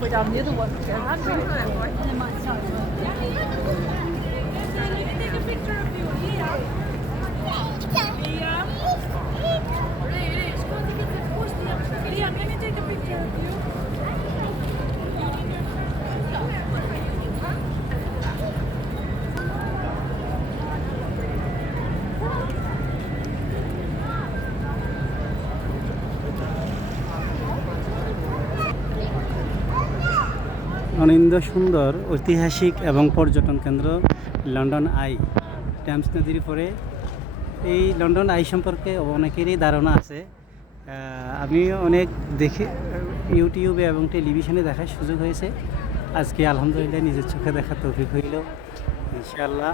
回家没得我给他吃。অনিন্দ সুন্দর ঐতিহাসিক এবং পর্যটন কেন্দ্র লন্ডন আই। টেমস নদীর পরে এই লন্ডন আই সম্পর্কে অনেকেরই ধারণা আছে। আমি অনেক দেখে ইউটিউবে এবং টেলিভিশনে দেখার সুযোগ হয়েছে। আজকে আলহামদুলিল্লাহ নিজের চোখে দেখার তৌফিক হইল। ইনশাআল্লাহ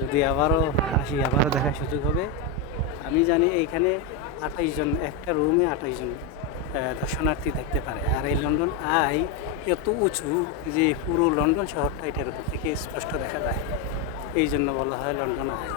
যদি আবারও আসি আবারও দেখার সুযোগ হবে। আমি জানি এইখানে 28 জন, একটা রুমে 28 জন দর্শনার্থী দেখতে পারে। আর এই লন্ডন আই এত উঁচু যে পুরো লন্ডন শহরটা এটার উপর থেকে স্পষ্ট দেখা যায়, এই জন্য বলা হয় লন্ডন আই।